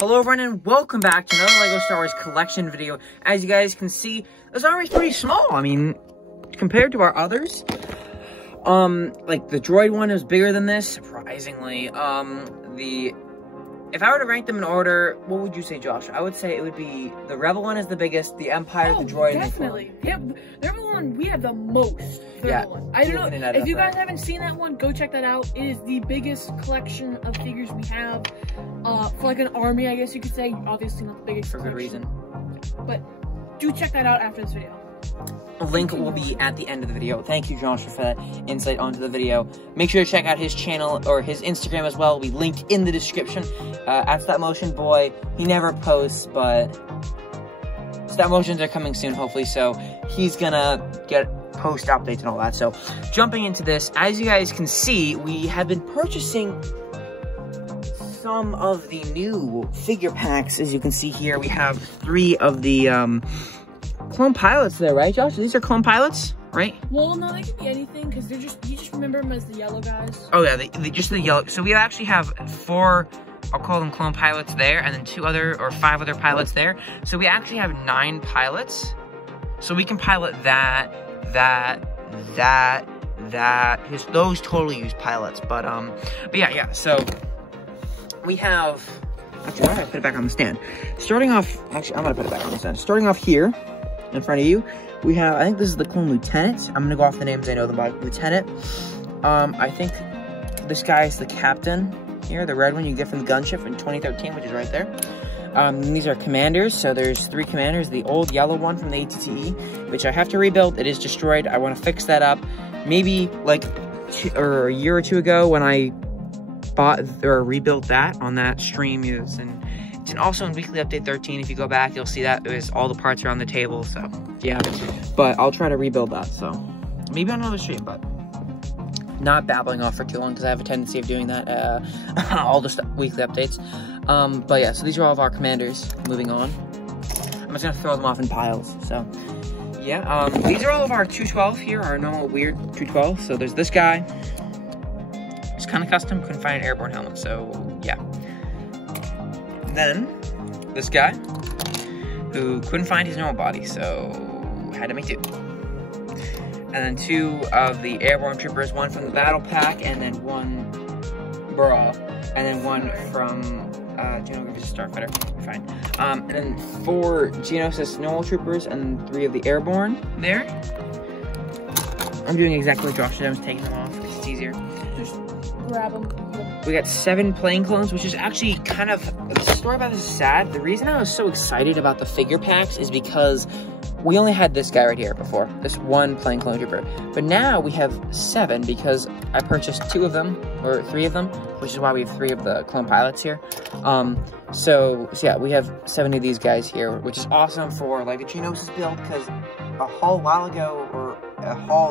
Hello everyone and welcome back to another LEGO Star Wars collection video. As you guys can see, this army is pretty small. I mean, compared to our others, like the droid one is bigger than this, surprisingly. If I were to rank them in order, what would you say, Josh? I would say it would be the Rebel one is the biggest, the Empire, the droid, definitely. The Rebel one, we have the most. Yeah. I don't know, if you guys haven't seen that one, go check that out. It is the biggest collection of figures we have. For like an army, I guess you could say. Obviously not the biggest for good reason. But do check that out after this video. A link will be at the end of the video. Thank you, Josh, for that insight onto the video. Make sure to check out his channel or his Instagram as well. We linked in the description. At Stop Motion Boy, he never posts, but Stop Motions are coming soon, hopefully. So he's gonna get post updates and all that. So jumping into this, as you guys can see, we have been purchasing some of the new figure packs. As you can see here, we have 3 of the clone pilots there, right, Josh? These are clone pilots, right? Well, no, they could be anything because they're just, you just remember them as the yellow guys. Oh yeah, just the yellow. So we actually have 4, I'll call them clone pilots there, and then 5 other pilots there. So we actually have 9 pilots. So we can pilot that. Those totally use pilots, but yeah. So we have. Actually, I'm gonna put it back on the stand. Starting off, actually, I'm gonna put it back on the stand. Starting off here, in front of you, we have. I think this is the clone lieutenant. I'm gonna go off the names I know them by. Lieutenant. I think this guy is the captain here, the red one you get from the Gunship in 2013, which is right there. These are commanders, so there's 3 commanders. The old yellow one from the ATTE, which I have to rebuild. It is destroyed. I want to fix that up. Maybe like a year or 2 ago when I bought or rebuilt that on that stream. It's also in Weekly Update 13. If you go back, you'll see that it was all the parts are on the table. So yeah, but I'll try to rebuild that. So maybe on another stream, but not babbling off for too long because I have a tendency of doing that. All the weekly updates. But yeah, so these are all of our commanders. Moving on, I'm just gonna throw them off in piles. So yeah, these are all of our 212 here, our normal weird 212. So there's this guy. It's kind of custom. Couldn't find an airborne helmet, so yeah. Then this guy who couldn't find his normal body, so had to make do. And then 2 of the airborne troopers, 1 from the battle pack, and then 1 Burrow, and then 1 from Geonosis Starfighter. Fine. And then 4 Geonosis normal troopers, and 3 of the airborne there. I'm doing exactly what Josh did. I'm just taking them off because it's easier. Just grab them. We got 7 plane clones, which is actually kind of, the story about this is sad. The reason I was so excited about the figure packs is because we only had this guy right here before, this 1 plane clone trooper. But now we have 7 because I purchased 2 of them, or 3 of them, which is why we have 3 of the clone pilots here. So yeah, we have 7 of these guys here, which is awesome for like a Geonosis build, because a haul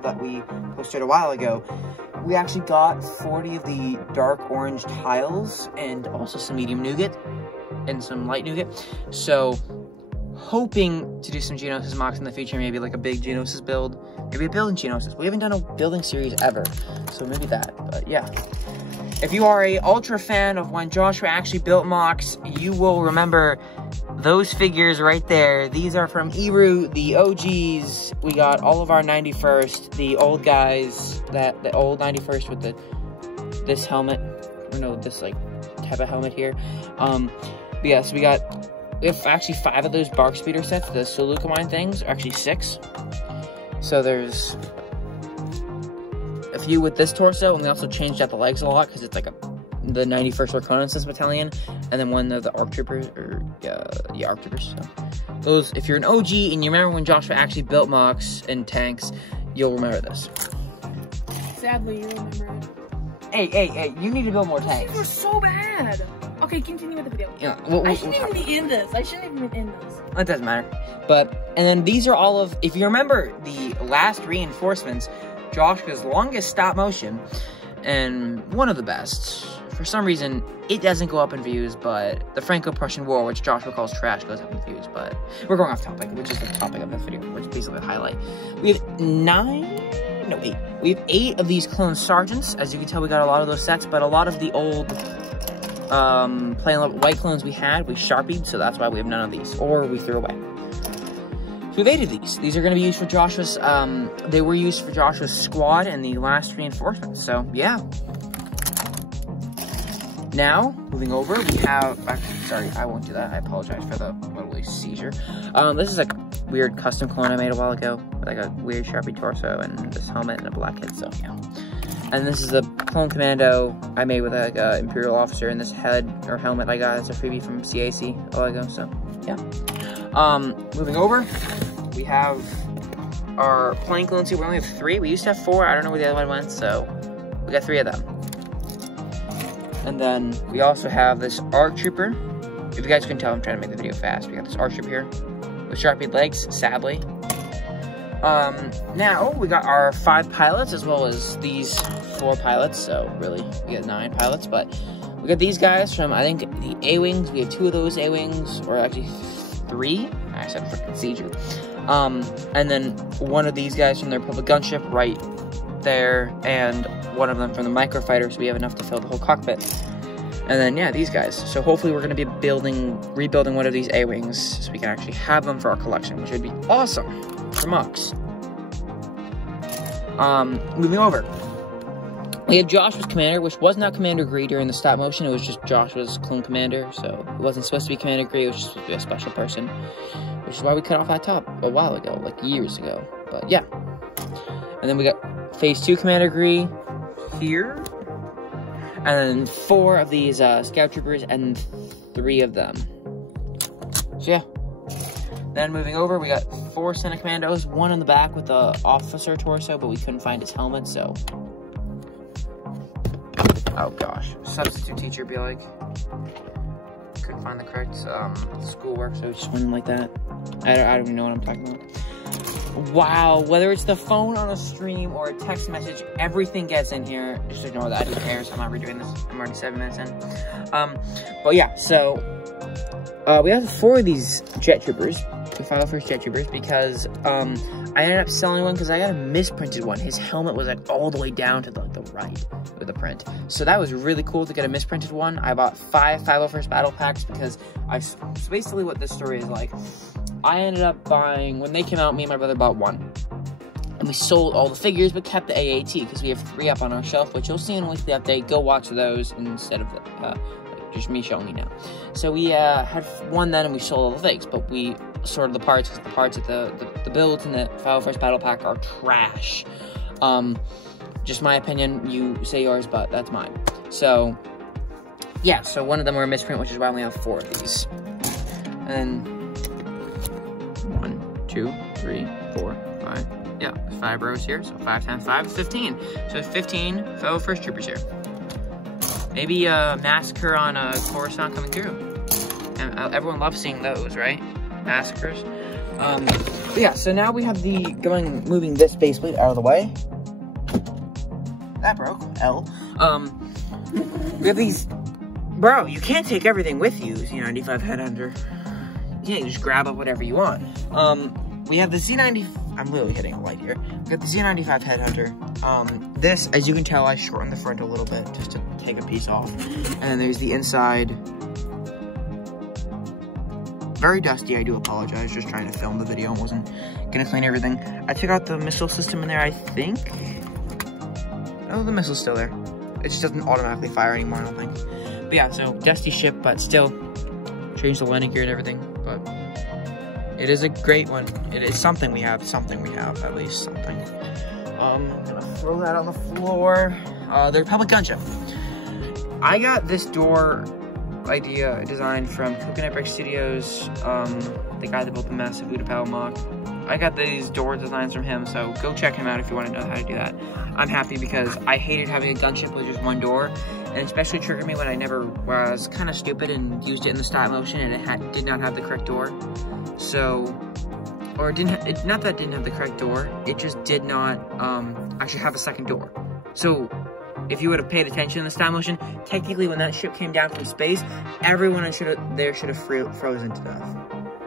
that we posted a while ago, we actually got 40 of the dark orange tiles and also some medium nougat and some light nougat. So hoping to do some Geonosis mocks in the future, maybe like a big Geonosis build, maybe a building Geonosis. We haven't done a building series ever, so maybe that, but yeah. If you are a ultra fan of when Joshua actually built mocks, you will remember those figures right there. These are from Eru, the OGs. We got all of our 91st, the old guys, the old 91st with this helmet, or no, this like type of helmet here. But yeah, so we have actually 5 of those bark speeder sets. The Solukamine things are actually 6. So there's a few with this torso, and we also changed out the legs a lot because it's like the 91st Reconnaissance Battalion, and then 1 of the ARC Troopers, or ARC Troopers. So those, if you're an OG and you remember when Joshua actually built mocks and tanks, you'll remember this. Sadly, you remember it. Hey, you need to build more tanks. These were so bad. Okay, continue with the video. Yeah, I shouldn't even be in this. I shouldn't even be in this. It doesn't matter. But, and then these are all of, if you remember the last reinforcements, Joshua's longest stop motion, and one of the best. For some reason, it doesn't go up in views, but the Franco-Prussian War, which Joshua calls trash, goes up in views. But we're going off topic, which is the topic of this video, which is basically the highlight. We have 8. We have 8 of these clone sergeants. As you can tell, we got a lot of those sets, but a lot of the old plain white clones we had, we Sharpied, so that's why we have none of these, or we threw away. So we've added these. These are going to be used for Joshua's, they were used for Joshua's squad and the last reinforcements, so yeah. Now, moving over, we have, actually, sorry, I won't do that. I apologize for the little seizure. This is a weird custom clone I made a while ago, with like a weird Sharpie torso and this helmet and a black head, so yeah. And this is the clone Commando I made with like a Imperial officer, and this head or helmet I got as a freebie from CAC a while ago, so yeah. Moving over, we have our plane clones here. We only have 3. We used to have 4. I don't know where the other one went, so we got 3 of them. And then we also have this ARC Trooper. If you guys can tell, I'm trying to make the video fast. We got this ARC Trooper here with Sharpie legs, sadly. Now we got our 5 pilots as well as these 4 pilots. So really, we got 9 pilots. But we got these guys from, I think, the A-Wings. We have 2 of those A-Wings, or actually 3. I said freaking Siege. And then one of these guys from their Republic Gunship right there, and one of them from the microfighter, so we have enough to fill the whole cockpit. And then yeah, these guys. So hopefully we're going to be rebuilding one of these A-Wings so we can actually have them for our collection, which would be awesome for Mux. Moving over, we have Joshua's Commander, which was not Commander Gree during the stop motion. It was just Joshua's clone Commander, so it wasn't supposed to be Commander Gree. It was just supposed to be a special person, which is why we cut off that top a while ago, like years ago. But yeah. And then we got Phase 2 Commander Gree here. And then 4 of these Scout Troopers and 3 of them. So yeah. Then moving over, we got 4 Senate Commandos. 1 in the back with the officer torso, but we couldn't find his helmet, so. Oh gosh. Substitute teacher be like. Couldn't find the correct schoolwork, so just went like that. I don't even know what I'm talking about. Wow, whether it's the phone on a stream or a text message, everything gets in here. Just ignore that. Who cares? I'm not redoing this. I'm already 7 minutes in. But yeah, so we have 4 of these jet troopers, the 501st jet troopers, because I ended up selling one because I got a misprinted one. His helmet was like all the way down to the right with the print. So that was really cool to get a misprinted one. I bought 5 501st battle packs because so basically what this story is like. I ended up buying, when they came out, me and my brother bought 1. And we sold all the figures, but kept the AAT, because we have 3 up on our shelf, which you'll see in a weekly update. Go watch those instead of just me showing you now. So we had 1 then, and we sold all the figs, but we sorted the parts, because the parts of the builds in the 501st Battle Pack are trash. Just my opinion, you say yours, but that's mine. So, yeah, so 1 of them were a misprint, which is why I only have 4 of these. And 1, 2, 3, 4, 5. Yeah, 5 rows here, so 5 times 5 is 15. So 15 fellow first troopers here. Maybe a massacre on Coruscant coming through. And everyone loves seeing those, right? Massacres. But yeah, so now we have moving this base plate out of the way. That broke. L. We have these. Bro, you can't take everything with you, Z95 Headhunter. You can't just grab up whatever you want. We have the Z95. I'm literally hitting a light here. We got the Z95 Headhunter. This, as you can tell, I shortened the front a little bit just to take a piece off. And then there's the inside. Very dusty, I do apologize. Just trying to film the video and wasn't gonna clean everything. I took out the missile system in there, I think. Oh, the missile's still there. It just doesn't automatically fire anymore, I don't think. But yeah, so dusty ship, but still changed the landing gear and everything. But it is a great one. It is something we have, at least something. I'm gonna throw that on the floor. The Republic Gunship. I got this door idea design from Coconut Brick Studios, the guy that built the massive Utapau mock. I got these door designs from him, so go check him out if you want to know how to do that. I'm happy because I hated having a gunship with just 1 door, and especially triggered me when I was kind of stupid and used it in the stop motion and it did not have the correct door. So, or not that it didn't have the correct door, it just did not actually have a second door. So, if you would have paid attention in the stop motion, technically when that ship came down from space, everyone there should have frozen to death.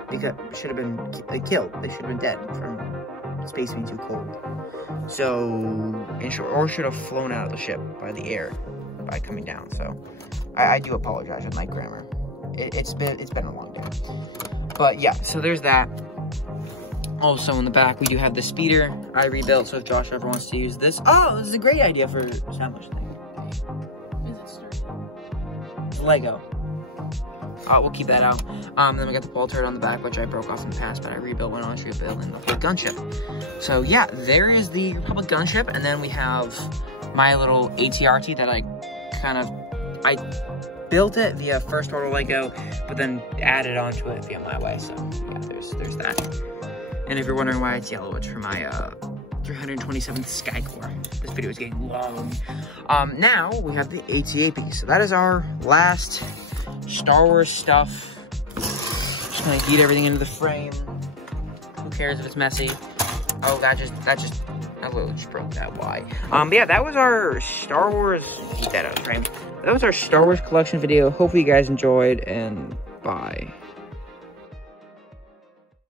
Because it should have been killed. They should have been dead from space being too cold. So, in short, or should have flown out of the ship by the air. by coming down. So I do apologize with my grammar. It's been a long day. But yeah, so there's that. Also in the back, we do have the speeder I rebuilt. So if Josh ever wants to use this, oh, this is a great idea for a sandwich thing. Is it sturdy? It's Lego. We'll keep that out. Then we got the ball turret on the back, which I broke off in the past, but I rebuilt when I was rebuilding the Gunship. So yeah, there is the Republic Gunship, and then we have my little ATRT that I built it via First Order Lego, but then added onto it via my way. So yeah, there's that. And if you're wondering why it's yellow, it's for my 327th Sky Corps. This video is getting long. Now we have the AT-AP. So that is our last Star Wars stuff. Just gonna heat everything into the frame. Who cares if it's messy? Oh, that just I literally just broke that. Why? But yeah, that was our Star Wars. Heat that out of the frame. That was our Star Wars collection video. Hopefully you guys enjoyed, and bye.